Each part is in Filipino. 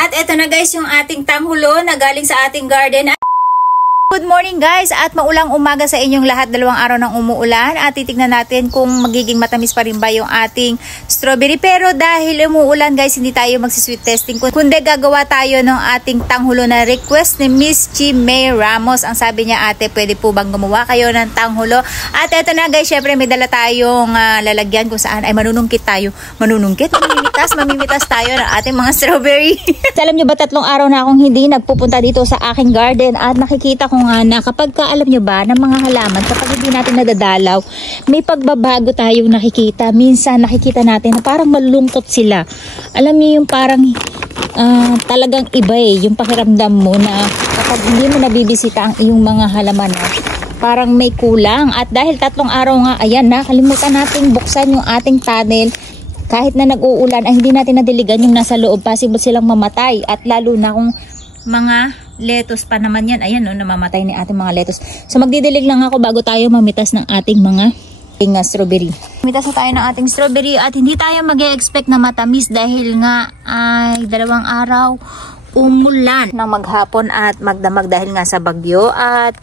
At eto na guys yung ating tanghulo na galing sa ating garden. Good morning guys at maulang umaga sa inyong lahat. Dalawang araw ng umuulan at titignan natin kung magiging matamis pa rin ba yung ating strawberry. Pero dahil umuulan guys, hindi tayo magsisweet testing kundi gagawa tayo ng ating tanghulo na request ni Miss Chi May Ramos. Ang sabi niya, ate, pwede po bang gumawa kayo ng tanghulo? At eto na guys, syempre may dala tayong lalagyan kung saan ay manunungkit tayo. Manunungkit? Mamimitas tayo ng ating mga strawberry. Alam nyo ba, 3 araw na akong hindi nagpupunta dito sa aking garden at nakikita ko nga na kapag alam nyo ba ng mga halaman, kapag hindi natin nadadalaw, may pagbabago tayong nakikita. Minsan nakikita natin na parang malulungkot sila. Alam nyo yung parang talagang iba yung pakiramdam mo na kapag hindi mo nabibisita ang iyong mga halaman, parang may kulang. At dahil 3 araw nga, ayan, nakalimutan natin buksan yung ating tunnel. Kahit na nag-uulan ay hindi natin nadiligan yung nasa loob, possible silang mamatay. At lalo na kung mga lettuce pa naman yan. Ayan, namamatay ni ating mga lettuce. So magdidilig lang ako bago tayo mamitas ng ating mga strawberry. Mamitas na tayo ng ating strawberry at hindi tayo mag-e-expect na matamis dahil nga ay 2 araw umulan ng maghapon at magdamag dahil nga sa bagyo. At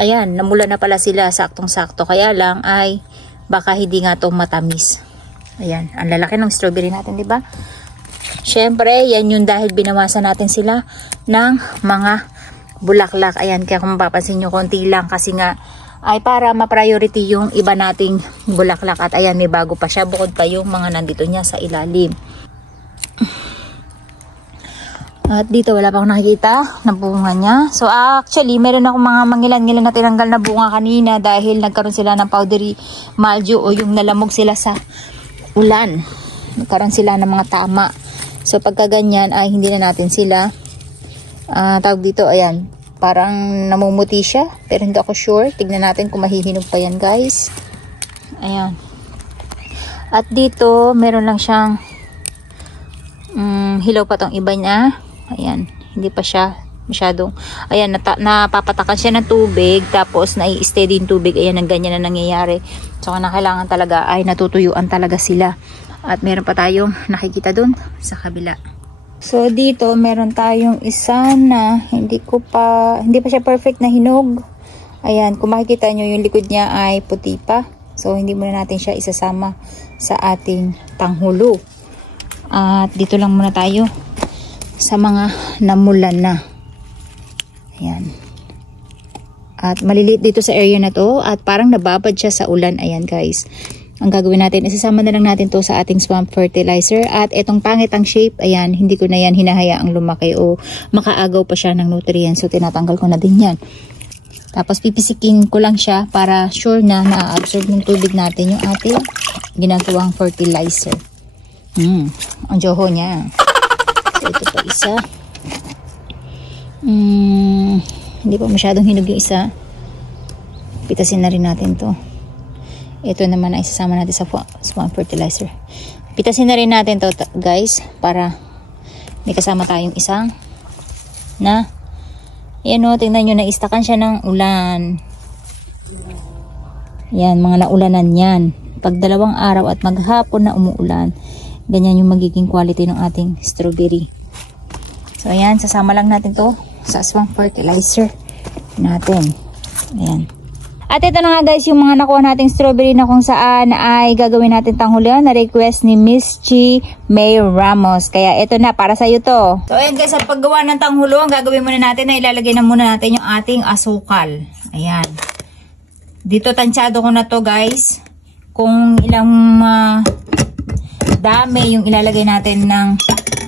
ayan, namulan na pala sila saktong-sakto. Kaya lang ay baka hindi nga itong matamis. Ayan, ang lalaki ng strawberry natin, di ba? Syempre, yan yung dahil binawasan natin sila ng mga bulaklak. Ayan, kaya kung mapapansin nyo, konti lang kasi nga ay para ma-priority yung iba nating bulaklak. At ayan, may bago pa siya. Bukod pa yung mga nandito niya sa ilalim. At dito wala pa akong nakikita na bunga niya. So actually, meron akong mga mangilan-ngilan na tinanggal na bunga kanina dahil nagkaroon sila ng powdery mildew o yung nalamog sila sa ulan. Nagkaroon sila ng mga tama. So pagka ganyan ay hindi na natin sila tawag dito, ayan, parang namumuti siya pero hindi ako sure. Tignan natin kung mahihinog pa yan guys. Ayan. At dito meron lang siyang hilaw pa tong iba niya. Ayan, hindi pa siya masyadong, ayan, napapatakan siya ng tubig tapos nai-stay din tubig. Ayan, ang ganyan na nangyayari. So kailangan talaga ay natutuyuan talaga sila. At meron pa tayong nakikita dun sa kabila. So dito meron tayong isa na hindi pa siya perfect na hinog. Ayan, kung makikita nyo yung likod niya ay puti pa. So hindi muna natin siya isasama sa ating tanghulo. At dito lang muna tayo sa mga namulan na. Ayan. At maliliit dito sa area na to at parang nababad siya sa ulan. Ayan guys. Ang gagawin natin, isasama na lang natin to sa ating swamp fertilizer. At etong pangit ang shape, ayan, hindi ko na yan hinahayaang lumaki o makaagaw pa siya ng nutrients. So tinatanggal ko na din yan. Tapos pipisikin ko lang siya para sure na na-absorb ng tubig natin yung ating ginagawang fertilizer. Ang joho niya. So ito pa isa. Hindi pa masyadong hinog yung isa. Pitasin na rin natin to. Ito naman ay isasama natin sa swamp fertilizer. Pitasin na rin natin to guys para may kasama tayong isang na yan o, tingnan nyo, naistakan siya ng ulan. Yan, mga naulanan yan. Pag 2 araw at maghapon na umuulan, ganyan yung magiging quality ng ating strawberry. So ayan, sasama lang natin to sa swamp fertilizer natin. Ayan. At ito na nga guys yung mga nakuha nating strawberry na kung saan ay gagawin natin tanghulo na request ni Miss Chi May Ramos. Kaya ito na, para sa iyo to. So ayan guys, sa paggawa ng tanghulo, ang gagawin muna natin na ilalagay na muna natin yung ating asukal. Ayan. Dito tansyado ko na to guys. Kung ilang dami yung ilalagay natin ng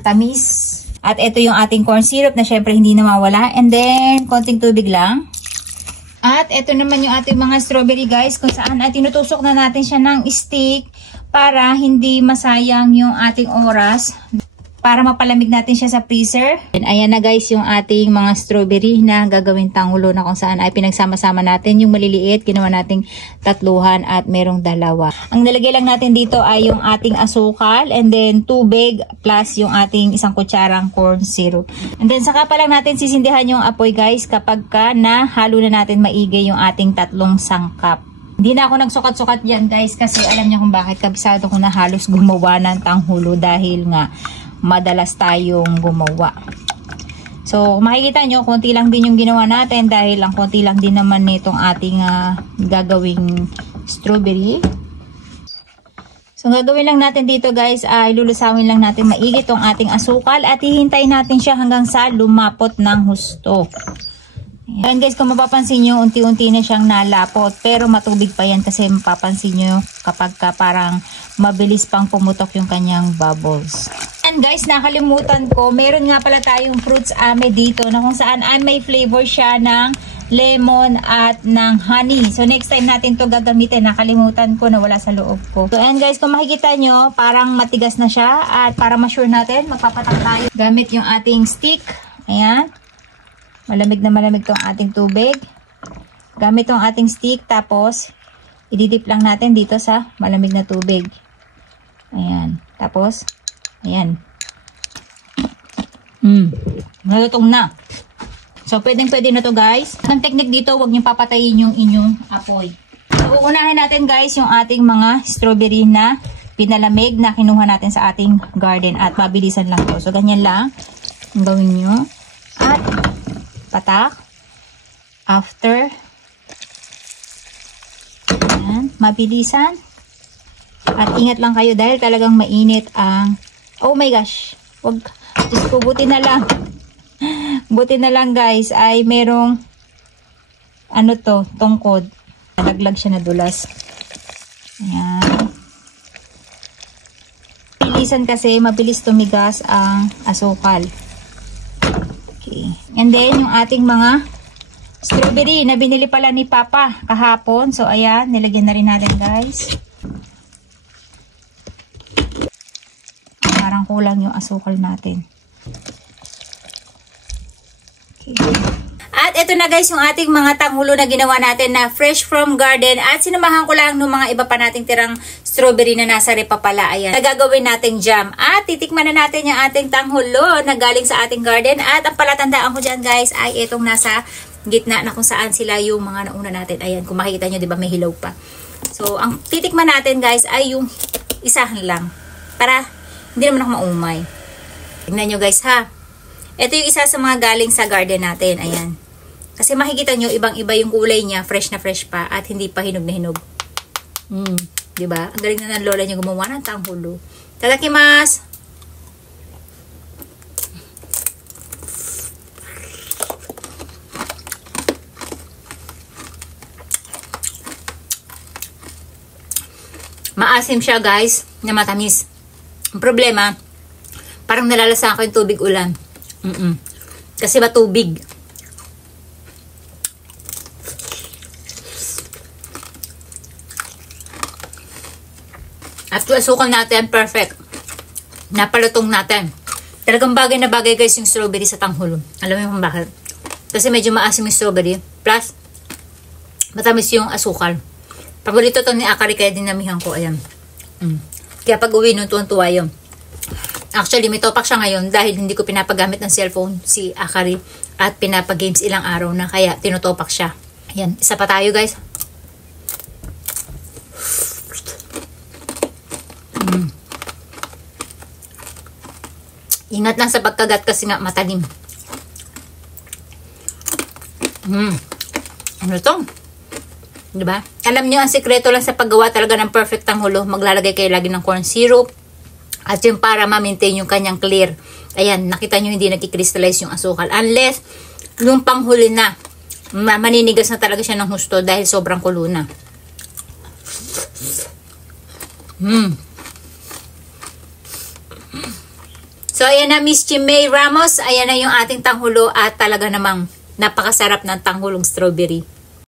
tamis. At ito yung ating corn syrup na syempre hindi na mawala. And then, konting tubig lang. At ito naman yung ating mga strawberry guys, kung saan ay tinutusok na natin siya ng stick para hindi masayang yung ating oras. Para mapalamig natin siya sa freezer. And ayan na guys yung ating mga strawberry na gagawin tanghulo na kung saan ay pinagsama-sama natin yung maliliit. Ginawa nating 3 at merong 2. Ang nilagay lang natin dito ay yung ating asukal and then tubig plus yung ating 1 kutsarang corn syrup. And then saka pa lang natin sisindihan yung apoy guys kapag nahalo na natin maigi yung ating 3 sangkap. Hindi na ako nagsukat-sukat yan guys kasi alam niyo kung bakit. Kabisado ko na halos gumawa ng tanghulo dahil nga madalas tayong gumawa. So, makikita nyo, konti lang din yung ginawa natin dahil ang konti lang din naman nitong ating gagawing strawberry. So, gagawin lang natin dito guys, ay lulusawin lang natin maigi tong ating asukal at hihintayin natin siya hanggang sa lumapot ng husto. Ayan guys, kung mapapansin nyo, unti-unti na siyang nalapot. Pero matubig pa yan kasi mapapansin nyo kapag parang mabilis pang pumutok yung kanyang bubbles. And guys, nakalimutan ko, meron nga pala tayong fruits ame dito na kung saan ay may flavor siya ng lemon at ng honey. So next time natin to gagamitin. Nakalimutan ko na wala sa loob ko. So and guys, kung makikita nyo, parang matigas na siya. At para ma-sure natin, magpapatak tayo gamit yung ating stick. Ayan. Malamig na malamig tong ating tubig. Gamit tong ating stick. Tapos, ididip lang natin dito sa malamig na tubig. Ayan. Tapos, ayan. Malutong na. So, pwede na to guys. Ang technique dito, huwag niyo papatayin yung inyong apoy. So, uunahin natin guys yung ating mga strawberry na pinalamig na kinuha natin sa ating garden. At mabilisan lang to. So, ganyan lang ang gawin nyo. At, patak. After. Ayan, mabilisan. At ingat lang kayo dahil talagang mainit ang... Oh my gosh. Wag. Diyos ko, buti na lang. Buti na lang guys ay merong ano to, tungkod. Nalaglag siya na dulas. Ayan. Bilisan kasi mabilis tumigas ang asukal. Okay. And then yung ating mga strawberry na binili pala ni Papa kahapon. So ayan, nilagyan na rin natin guys. Parang kulang yung asukal natin. Okay. At ito na guys yung ating mga tanghulo na ginawa natin na fresh from garden. At sinamahan ko lang ng mga iba pa nating tirang strawberry na nasa repa pala. Ayan. Nagagawin nating jam. At titikman na natin yung ating tanghulo na galing sa ating garden. At ang palatandaan ko dyan guys ay itong nasa gitna na kung saan sila yung mga nauna natin. Ayan, kung makikita nyo, diba may hilaw pa. So, ang titikman natin guys ay yung isahan lang. Para hindi naman ako maumay. Tingnan nyo guys ha. Ito yung isa sa mga galing sa garden natin. Ayan. Kasi makikita nyo, ibang-iba yung kulay niya. Fresh na fresh pa. At hindi pa hinog na hinog. Diba? Ang galing na ng lola niya gumawa ng tanghulo. Tadakimasu! Maasim siya guys. Na matamis. Ang problema, parang nalalasahan ko yung tubig ulan. Kasi matubig. At yung asukal natin, perfect. Napalutong natin. Talagang bagay na bagay guys yung strawberry sa tanghulo. Alam mo kung bakit? Kasi medyo maasim yung strawberry. Plus, matamis yung asukal. Paborito to ni Akari kaya dinamihan ko. Ayan. Kaya pag uwi nun, tuwan-tuwa yun. Actually, may topak siya ngayon dahil hindi ko pinapagamit ng cellphone si Akari at pinapagames ilang araw na kaya tinutopak siya. Ayan, isa pa tayo guys. Ingat lang sa pagkagat kasi nga matalim. Ano to? Diba? Alam niyo, ang sekreto lang sa paggawa talaga ng perfect tanghulo, maglalagay kayo lagi ng corn syrup. At yung para ma-maintain yung kanyang clear. Ayan, nakita nyo hindi nagkikrystallize yung asukal. Unless, yung panghuli na, maninigas na talaga siya ng husto dahil sobrang kulo na. So, ayan na Miss Chimay Ramos. Ayan na yung ating tanghulo at talaga namang napakasarap ng tanghulong strawberry.